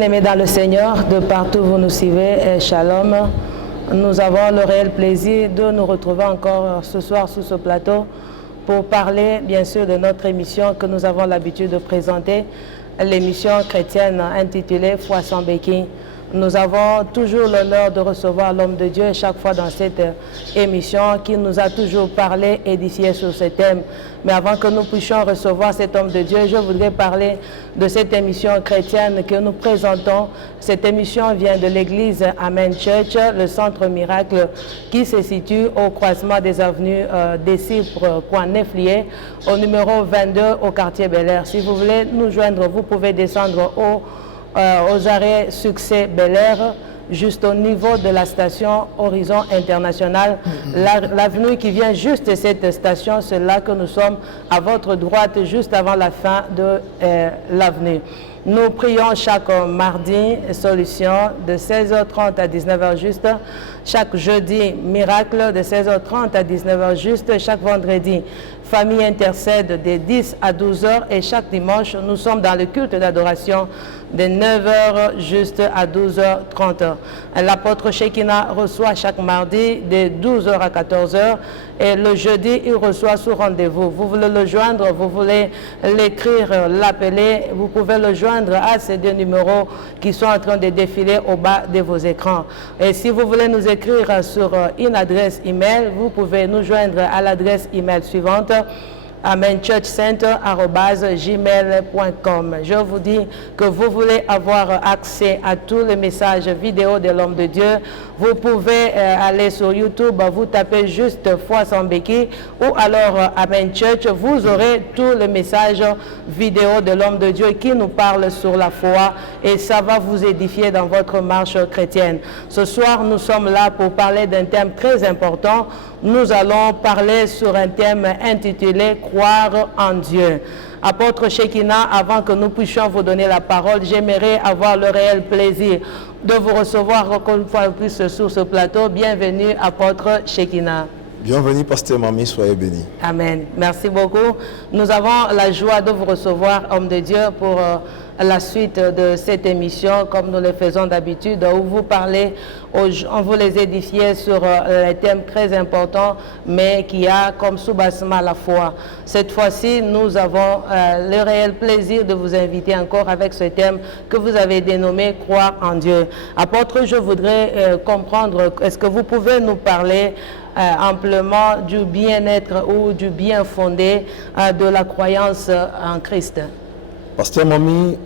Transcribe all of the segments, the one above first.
Bien-aimés dans le Seigneur, de partout où vous nous suivez, shalom. Nous avons le réel plaisir de nous retrouver encore ce soir sur ce plateau pour parler bien sûr de notre émission que nous avons l'habitude de présenter, l'émission chrétienne intitulée Foi sans béquille. Nous avons toujours l'honneur de recevoir l'homme de Dieu chaque fois dans cette émission qui nous a toujours parlé, édifié sur ce thème. Mais avant que nous puissions recevoir cet homme de Dieu, je voudrais parler de cette émission chrétienne que nous présentons. Cette émission vient de l'église Amen Church, le centre miracle qui se situe au croisement des avenues des Cypres, coin Neflier, au numéro 22 au quartier Bel-Air. Si vous voulez nous joindre, vous pouvez descendre aux arrêts Succès Bel-Air, juste au niveau de la station Horizon International. L'avenue qui vient juste de cette station, c'est là que nous sommes à votre droite, juste avant la fin de l'avenue. Nous prions chaque mardi, solution, de 16h30 à 19h juste. Chaque jeudi, miracle, de 16h30 à 19h juste. Chaque vendredi, famille intercède de 10 à 12h. Et chaque dimanche, nous sommes dans le culte d'adoration de 9h juste à 12h30. L'apôtre Shekinah reçoit chaque mardi de 12h à 14h. Et le jeudi, il reçoit sous rendez-vous. Vous voulez le joindre, vous voulez l'écrire, l'appeler, vous pouvez le joindre à ces deux numéros qui sont en train de défiler au bas de vos écrans. Et si vous voulez nous écrire sur une adresse email, vous pouvez nous joindre à l'adresse email suivante: amenchurchcenter@gmail.com. Je vous dis que vous voulez avoir accès à tous les messages vidéo de l'homme de Dieu. Vous pouvez aller sur YouTube, vous tapez juste Foi sans béquille ou alors Amen Church. Vous aurez tous les messages vidéo de l'homme de Dieu qui nous parle sur la foi et ça va vous édifier dans votre marche chrétienne. Ce soir, nous sommes là pour parler d'un thème très important. Nous allons parler sur un thème intitulé « Croire en Dieu ». Apôtre Shekinah, avant que nous puissions vous donner la parole, j'aimerais avoir le réel plaisir de vous recevoir encore une fois plus sur ce plateau. Bienvenue, apôtre Shekinah. Bienvenue, pasteur Mami, soyez béni. Amen. Merci beaucoup. Nous avons la joie de vous recevoir, homme de Dieu, pour la suite de cette émission, comme nous le faisons d'habitude, où vous parlez, on vous les édifiez sur un thème très important, mais qui a comme soubassement la foi. Cette fois-ci, nous avons le réel plaisir de vous inviter encore avec ce thème que vous avez dénommé « Croire en Dieu ». Apôtre, je voudrais comprendre, est-ce que vous pouvez nous parler amplement du bien-être ou du bien fondé de la croyance en Christ? Pasteur Mami,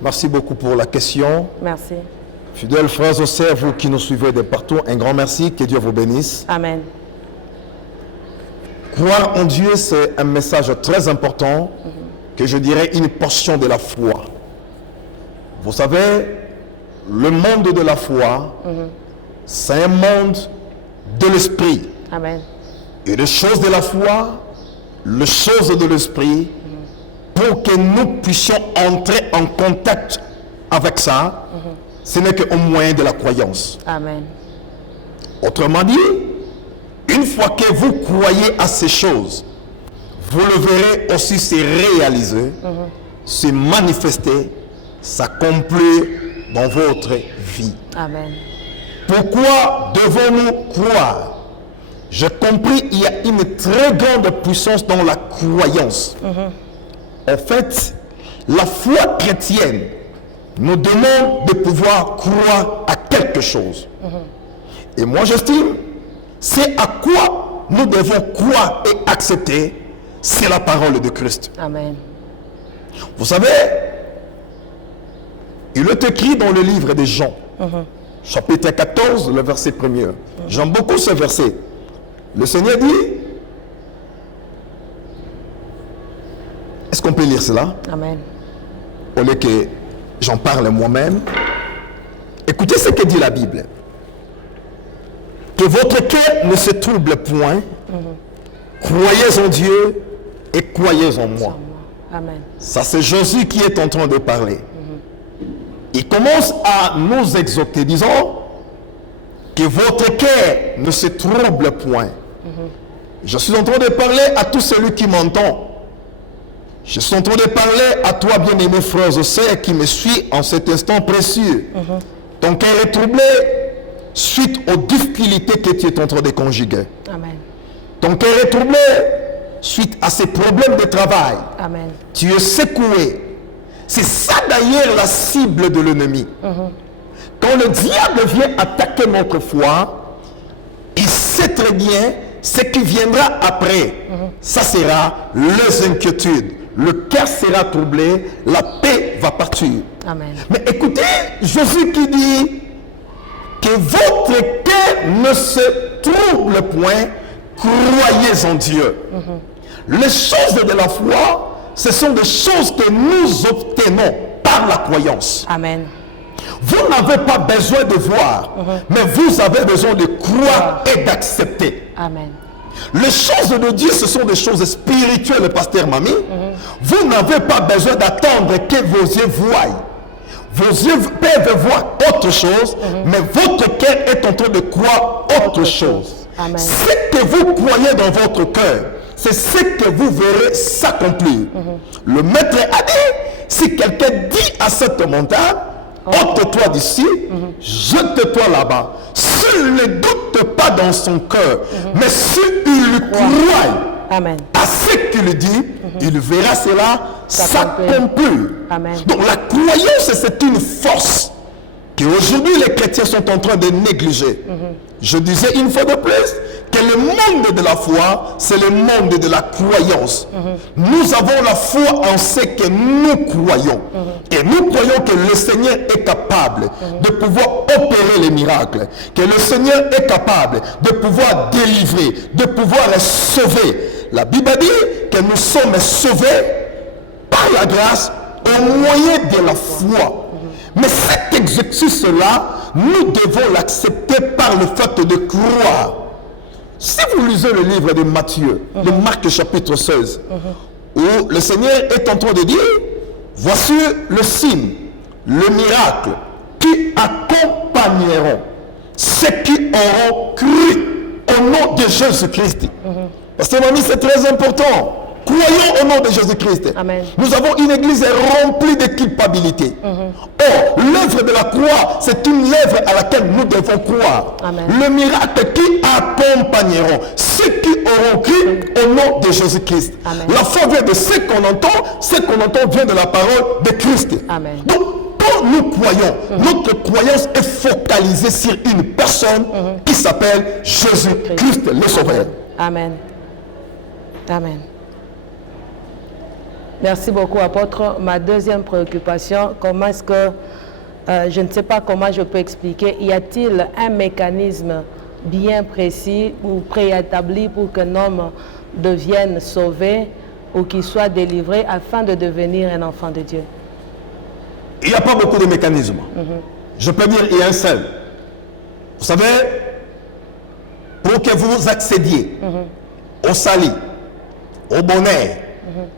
merci beaucoup pour la question. Merci. Fidèles frères et sœurs, vous qui nous suivez de partout, un grand merci, que Dieu vous bénisse. Amen. Croire en Dieu, c'est un message très important, que je dirais une portion de la foi. Vous savez, le monde de la foi, c'est un monde de l'esprit. Amen. Et les choses de la foi, les choses de l'esprit, pour que nous puissions entrer en contact avec ça, ce n'est qu'au moyen de la croyance. Amen. Autrement dit, une fois que vous croyez à ces choses, vous le verrez aussi se réaliser, se manifester, s'accomplir dans votre vie. Amen. Pourquoi devons-nous croire? J'ai compris, il y a une très grande puissance dans la croyance. En fait, la foi chrétienne nous demande de pouvoir croire à quelque chose. Et moi j'estime, c'est à quoi nous devons croire et accepter, c'est la parole de Christ. Amen. Vous savez, il est écrit dans le livre de Jean, chapitre 14, le verset 1er. J'aime beaucoup ce verset. Le Seigneur dit, est-ce qu'on peut lire cela? Amen. Au lieu que j'en parle moi-même. Écoutez ce que dit la Bible. Que votre cœur ne se trouble point. Croyez en Dieu et croyez en moi. Amen. Ça, c'est Jésus qui est en train de parler. Il commence à nous exhorter, disons, que votre cœur ne se trouble point. Je suis en train de parler à tout celui qui m'entend. Je suis en train de parler à toi, bien-aimés frères et sœurs, qui me suit en cet instant précieux. Ton cœur est troublé suite aux difficultés que tu es en train de conjuguer. Amen. Ton cœur est troublé suite à ces problèmes de travail. Amen. Tu es secoué. C'est ça d'ailleurs la cible de l'ennemi. Quand le diable vient attaquer notre foi, il sait très bien ce qui viendra après. Ça sera les inquiétudes. Le cœur sera troublé, la paix va partir. Amen. Mais écoutez, Jésus qui dit que votre cœur ne se trouble point, croyez en Dieu. Les choses de la foi, ce sont des choses que nous obtenons par la croyance. Amen. Vous n'avez pas besoin de voir, mais vous avez besoin de croire et d'accepter. Amen. Les choses de Dieu, ce sont des choses spirituelles, pasteur Mami. Vous n'avez pas besoin d'attendre que vos yeux voient. Vos yeux peuvent voir autre chose, mais votre cœur est en train de croire autre chose. Amen. Ce que vous croyez dans votre cœur, c'est ce que vous verrez s'accomplir. Le maître a dit, si quelqu'un dit à cette montagne, ôte-toi d'ici, jette-toi là-bas. S'il ne doute pas dans son cœur, mais s'il croit Amen. à ce qu'il dit, il verra cela s'accomplir. Amen. Donc la croyance, c'est une force qu'aujourd'hui les chrétiens sont en train de négliger. Je disais une fois de plus que le monde de la foi, c'est le monde de la croyance. Nous avons la foi en ce que nous croyons. Et nous croyons que le Seigneur est capable de pouvoir opérer les miracles. Que le Seigneur est capable de pouvoir délivrer, de pouvoir sauver. La Bible dit que nous sommes sauvés par la grâce au moyen de la foi. Mais cet exercice-là, nous devons l'accepter par le fait de croire. Si vous lisez le livre de Matthieu, de Marc chapitre 16, où le Seigneur est en train de dire, voici le signe, le miracle qui accompagneront ceux qui auront cru au nom de Jésus-Christ. Parce que mamie, c'est très important. Croyons au nom de Jésus-Christ. Nous avons une église remplie de culpabilité. Or, l'œuvre de la croix, c'est une œuvre à laquelle nous devons croire. Amen. Le miracle qui accompagneront ceux qui auront cru au nom de Jésus-Christ. La foi vient de ce qu'on entend vient de la parole de Christ. Amen. Donc, quand nous croyons, notre croyance est focalisée sur une personne qui s'appelle Jésus-Christ, le Sauveur. Amen. Amen. Merci beaucoup, apôtre. Ma deuxième préoccupation, comment est-ce que, je ne sais pas comment je peux expliquer, y a-t-il un mécanisme bien précis ou préétabli pour qu'un homme devienne sauvé ou qu'il soit délivré afin de devenir un enfant de Dieu? Il n'y a pas beaucoup de mécanismes. Je peux dire, il y a un seul. Vous savez, pour que vous accédiez au salut, au bonheur,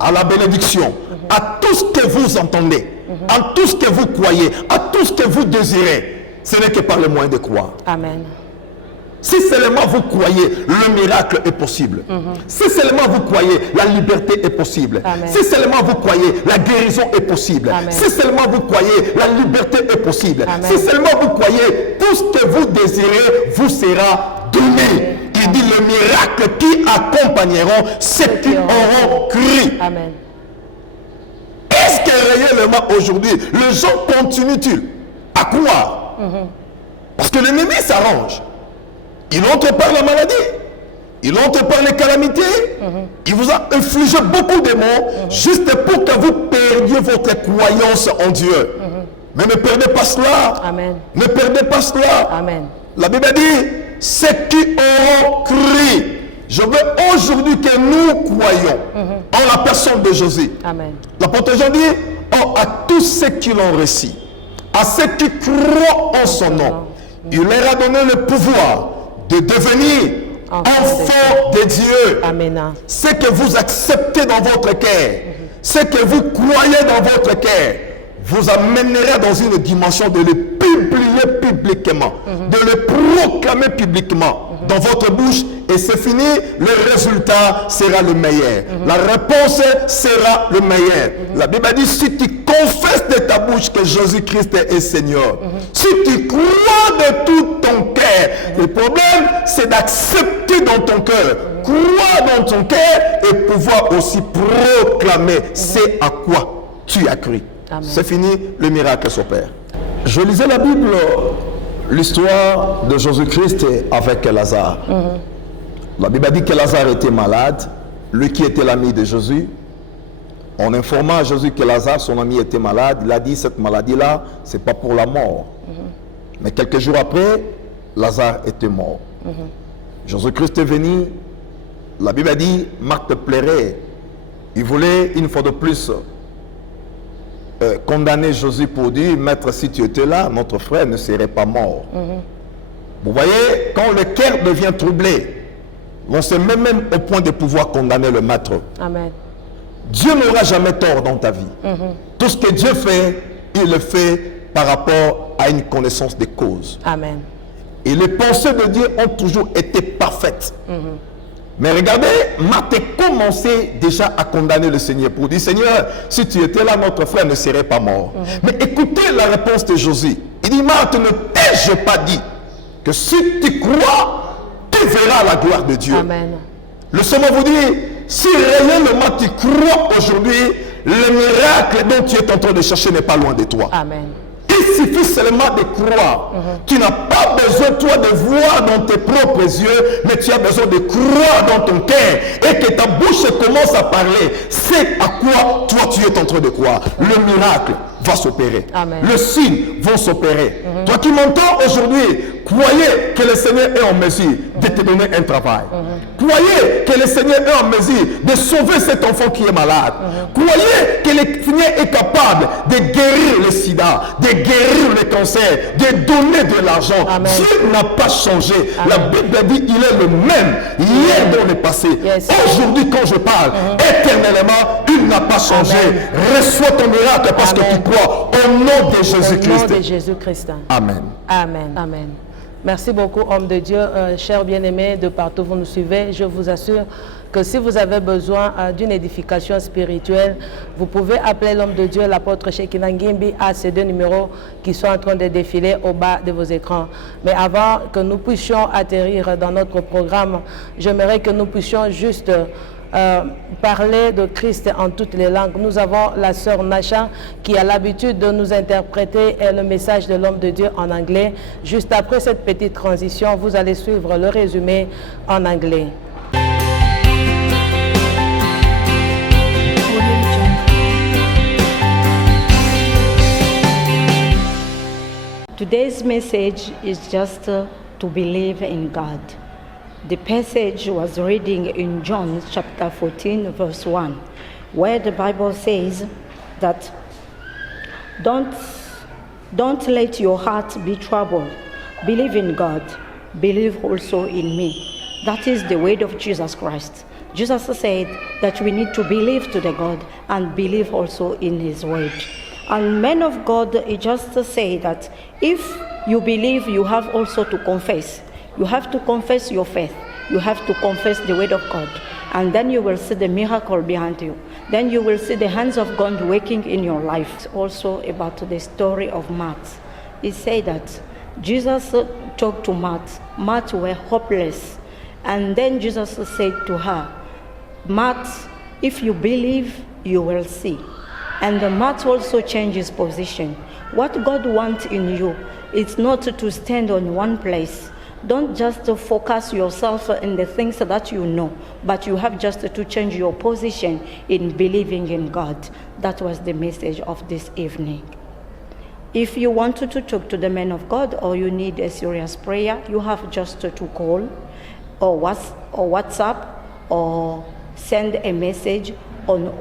à la bénédiction, à tout ce que vous entendez, à tout ce que vous croyez, à tout ce que vous désirez, ce n'est que par le moyen de croire. Amen. Si seulement vous croyez, le miracle est possible. Si seulement vous croyez, la liberté est possible. Amen. Si seulement vous croyez, la guérison est possible. Amen. Si seulement vous croyez, la liberté est possible. Amen. Si seulement vous croyez, tout ce que vous désirez vous sera donné. Il dit le miracle qui accompagneront ceux qui auront cru. Amen. Est-ce que réellement aujourd'hui, les gens continuent-ils à croire? Parce que l'ennemi s'arrange. Il entre par la maladie. Il entre par les calamités. Il vous a infligé beaucoup de maux juste pour que vous perdiez votre croyance en Dieu. Mais ne perdez pas cela. Amen. Ne perdez pas cela. Amen. La Bible dit, ceux qui auront cru. Je veux aujourd'hui que nous croyons en la personne de Jésus. Amen. L'apôtre Jean dit, oh, à tous ceux qui l'ont reçu, à ceux qui croient en son nom, il leur a donné le pouvoir de devenir enfants de Dieu. Amen. Ce que vous acceptez dans votre cœur, ce que vous croyez dans votre cœur, vous amènerez dans une dimension de le publier publiquement, de le proclamer publiquement dans votre bouche et c'est fini, le résultat sera le meilleur. La réponse sera le meilleur. La Bible dit, si tu confesses de ta bouche que Jésus-Christ est Seigneur, si tu crois de tout ton cœur, le problème c'est d'accepter dans ton cœur, croire dans ton cœur et pouvoir aussi proclamer c'est à quoi tu as cru. C'est fini, le miracle s'opère. Je lisais la Bible, l'histoire de Jésus-Christ avec Lazare. La Bible dit que Lazare était malade, lui qui était l'ami de Jésus. En informant à Jésus que Lazare, son ami, était malade, il a dit cette maladie-là, c'est pas pour la mort. Mais quelques jours après, Lazare était mort. Jésus-Christ est venu, la Bible dit, Marthe pleurait. Il voulait une fois de plus condamner Jésus pour dire, maître, si tu étais là, notre frère ne serait pas mort. Vous voyez, quand le cœur devient troublé, on se met même au point de pouvoir condamner le maître. Amen. Dieu n'aura jamais tort dans ta vie. Tout ce que Dieu fait, il le fait par rapport à une connaissance des causes. Amen. Et les pensées de Dieu ont toujours été parfaites. Mais regardez, Marthe commençait déjà à condamner le Seigneur pour dire, Seigneur, si tu étais là, notre frère ne serait pas mort. Mais écoutez la réponse de Jésus. Il dit, Marthe, ne t'ai-je pas dit que si tu crois, tu verras la gloire de Dieu. Amen. Le Seigneur vous dit, si réellement tu crois aujourd'hui, le miracle dont tu es en train de chercher n'est pas loin de toi. Amen. Il suffit seulement de croire. Tu n'as pas besoin, toi, de voir dans tes propres yeux, mais tu as besoin de croire dans ton cœur et que ta bouche commence à parler. C'est à quoi toi tu es en train de croire. Le miracle va s'opérer. Le signe va s'opérer. Toi qui m'entends aujourd'hui, croyez que le Seigneur est en mesure de te donner un travail. Croyez que le Seigneur est en mesure de sauver cet enfant qui est malade. Croyez que le Seigneur est capable de guérir le sida, de guérir le cancer, de donner de l'argent. Dieu n'a pas changé. La Bible dit qu'il est le même hier dans le passé. Aujourd'hui quand je parle, éternellement, il n'a pas changé. Reçois ton miracle parce que tu crois au nom de Jésus-Christ. Au nom de Jésus-Christ. Amen. Amen. Amen. Merci beaucoup, homme de Dieu, chers bien-aimés, de partout vous nous suivez. Je vous assure que si vous avez besoin d'une édification spirituelle, vous pouvez appeler l'homme de Dieu, l'apôtre Shekinah Ngimbi, à ces deux numéros qui sont en train de défiler au bas de vos écrans. Mais avant que nous puissions atterrir dans notre programme, j'aimerais que nous puissions juste parler de Christ en toutes les langues. Nous avons la sœur Nasha qui a l'habitude de nous interpréter le message de l'homme de Dieu en anglais. Juste après cette petite transition, vous allez suivre le résumé en anglais. Today's message is just to believe in God. The passage was reading in John chapter 14 verse 1, where the Bible says that don't let your heart be troubled. Believe in God. Believe also in me. That is the word of Jesus Christ. Jesus said that we need to believe to the God and believe also in his word. And men of God, he just say that if you believe, you have also to confess. You have to confess your faith. You have to confess the word of God. And then you will see the miracle behind you. Then you will see the hands of God working in your life. It's also about the story of Martha. He said that Jesus talked to Martha. Martha were hopeless. And then Jesus said to her, Martha, if you believe, you will see. And the Martha also changed his position. What God wants in you is not to stand on one place. Don't just focus yourself in the things that you know, but you have just to change your position in believing in God. That was the message of this evening. If you want to talk to the man of God or you need a serious prayer, you have just to call or WhatsApp or send a message on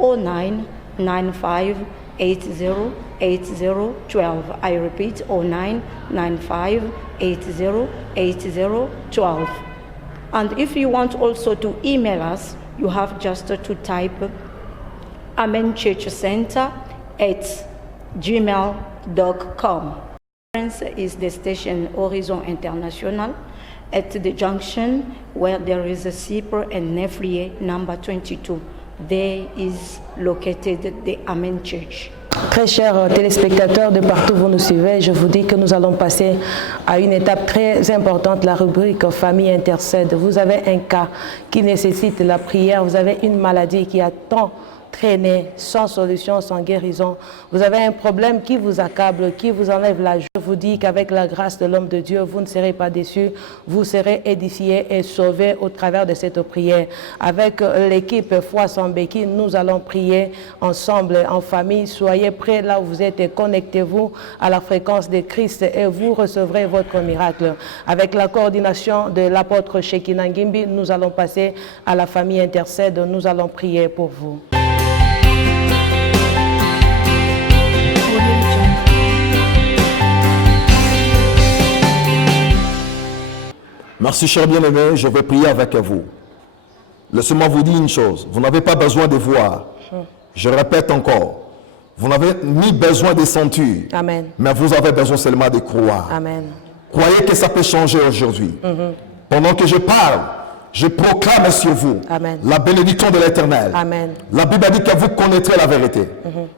0995808012. I repeat, 0995808012. And if you want also to email us, you have just to type amenchurchcenter@gmail.com. Is the station Horizon International, at the junction where there is a Cypre and Nefrie number 22. There is located the Amen Church. Très chers téléspectateurs de partout où vous nous suivez, je vous dis que nous allons passer à une étape très importante, la rubrique Famille intercède. Vous avez un cas qui nécessite la prière, vous avez une maladie qui a tant traîné, sans solution, sans guérison. Vous avez un problème qui vous accable, qui vous enlève la joie. Je vous dis qu'avec la grâce de l'homme de Dieu, vous ne serez pas déçus, vous serez édifiés et sauvés au travers de cette prière. Avec l'équipe Foi sans béquille, nous allons prier ensemble, en famille. Soyez prêts là où vous êtes et connectez-vous à la fréquence de Christ et vous recevrez votre miracle. Avec la coordination de l'apôtre Shekinah Ngimbi, nous allons passer à la famille intercède. Nous allons prier pour vous. Merci, cher bien-aimé, je vais prier avec vous. Laissez-moi vous dire une chose, vous n'avez pas besoin de voir. Je répète encore, vous n'avez ni besoin de sentir, Amen. Mais vous avez besoin seulement de croire. Amen. Croyez que ça peut changer aujourd'hui. Pendant que je parle, je proclame sur vous Amen. La bénédiction de l'Éternel. Amen. La Bible dit que vous connaîtrez la vérité.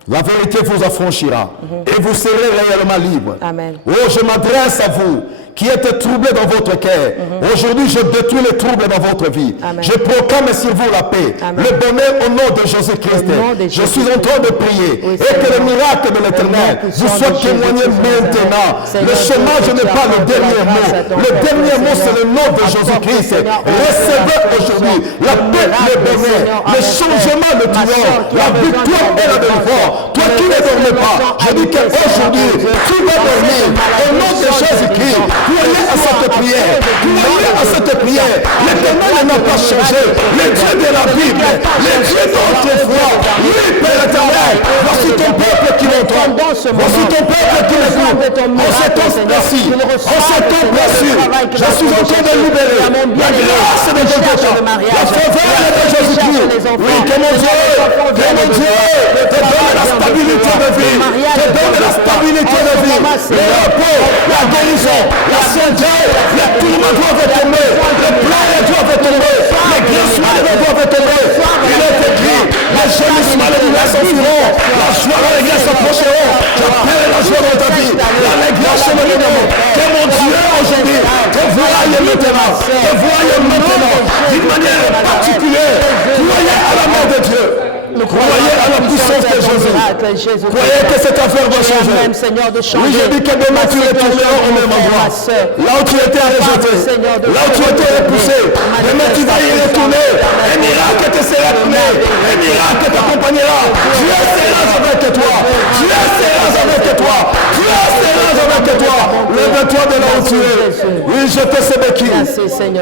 La vérité vous affranchira et vous serez réellement libre. Amen. Oh, je m'adresse à vous qui êtes troublés dans votre cœur. Aujourd'hui, je détruis les troubles dans votre vie. Amen. Je proclame sur vous la paix, Amen. le bonheur au nom de Jésus-Christ. Je suis en train de prier et que le miracle de l'Éternel vous soit témoigné maintenant. Le chômage n'est pas le dernier mot. Le dernier mot, c'est le nom de Jésus-Christ. Recevez aujourd'hui la paix, le bonheur, le changement de triomphe, la victoire et la délivrance. Toi qui ne dormais pas, je dis qu'aujourd'hui, tu vas dormir au nom de Jésus-Christ. Croyez à cette prière. Croyez à cette prière. L'Éternel n'a pas changé. Le Dieu de la Bible, le Dieu d'autrefois. Oui, Père éternel, voici ton peuple qui l'entend. Voici ton peuple qui l'écoute. En cet temps précis, en cet temps précis, je suis en train de libérer la grâce de ton Dieu, la faveur de Jésus-Christ. Oui, que mon Dieu te donne la stabilité de vie, te donne la stabilité de vie, le repos, la guérison, la santé, les tourments doivent tomber, les plaies doivent tomber, les grincements doivent tomber. Il est écrit, les gémissements de l'Église s'enfuiront, la joie de l'Église s'approcheront. J'appelle la joie dans ta vie, l'allégresse chez le nom. Que mon Dieu aujourd'hui te voie maintenant, te voie maintenant, d'une manière particulière. Croyez à l'amour de Dieu. Croyez à la puissance de Jésus. Croyez que cette affaire va changer. Oui, je dis que demain tu retourneras au même endroit. Là où tu étais rejeté, là où tu étais repoussé, demain tu vas y retourner. Un miracle te sera donné. Un miracle t'accompagnera. Dieu sera avec toi. Dieu sera avec toi. Dieu sera avec toi. Lève-toi de là où tu es. Oui, jetez ces béquilles.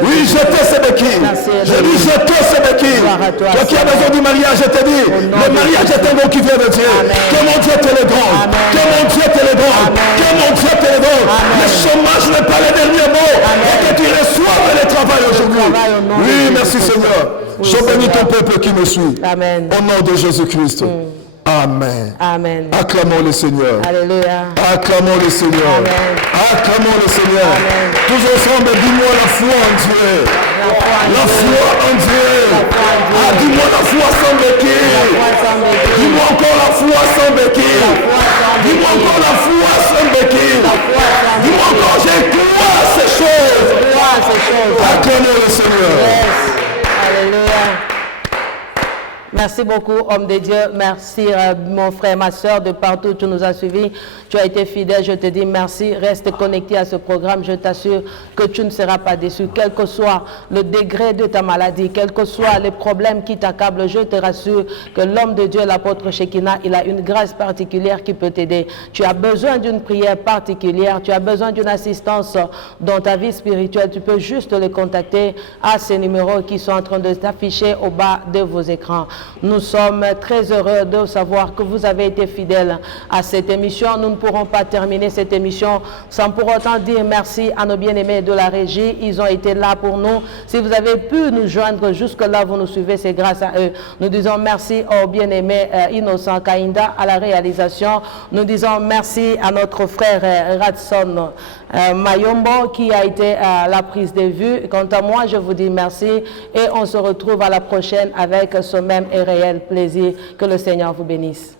Oui, jetez ces béquilles. Je dis jetez ces béquilles. Toi qui as besoin du mariage, je te dis. Le mariage est un don qui vient de Dieu. Que mon Dieu te le donne. Que mon Dieu te le donne. Que mon Dieu te le donne. Le chômage n'est pas le dernier mot. Et que tu reçoives le travail aujourd'hui. Oui, merci Seigneur. Je bénis ton peuple qui me suit. Amen. Au nom de Jésus-Christ. Amen. Amen. Acclamons le Seigneur. Alléluia. Acclamons le Seigneur. Amen. Acclamons le Seigneur. Amen. Tous ensemble, dis-moi la foi en Dieu. La foi en Dieu. Ah, dis-moi la foi sans béquille. Dis-moi encore la foi sans béquille. Dis-moi encore la foi sans béquille. Dis-moi encore, je crois à ces choses. Acclamons le Seigneur. Alléluia. Merci beaucoup, homme de Dieu. Merci, mon frère, ma soeur, de partout où tu nous as suivis. Tu as été fidèle, je te dis merci. Reste connecté à ce programme. Je t'assure que tu ne seras pas déçu. Quel que soit le degré de ta maladie, quels que soient les problèmes qui t'accablent, je te rassure que l'homme de Dieu, l'apôtre Shekinah, il a une grâce particulière qui peut t'aider. Tu as besoin d'une prière particulière. Tu as besoin d'une assistance dans ta vie spirituelle. Tu peux juste les contacter à ces numéros qui sont en train de s'afficher au bas de vos écrans. Nous sommes très heureux de savoir que vous avez été fidèles à cette émission. Nous ne pourrons pas terminer cette émission sans pour autant dire merci à nos bien-aimés de la régie. Ils ont été là pour nous. Si vous avez pu nous joindre jusque-là, vous nous suivez, c'est grâce à eux. Nous disons merci au bien-aimé Innocent Kainda à la réalisation. Nous disons merci à notre frère Radson Mayombo qui a été à la prise de vue. Quant à moi, je vous dis merci et on se retrouve à la prochaine avec ce même et réel plaisir. Que le Seigneur vous bénisse.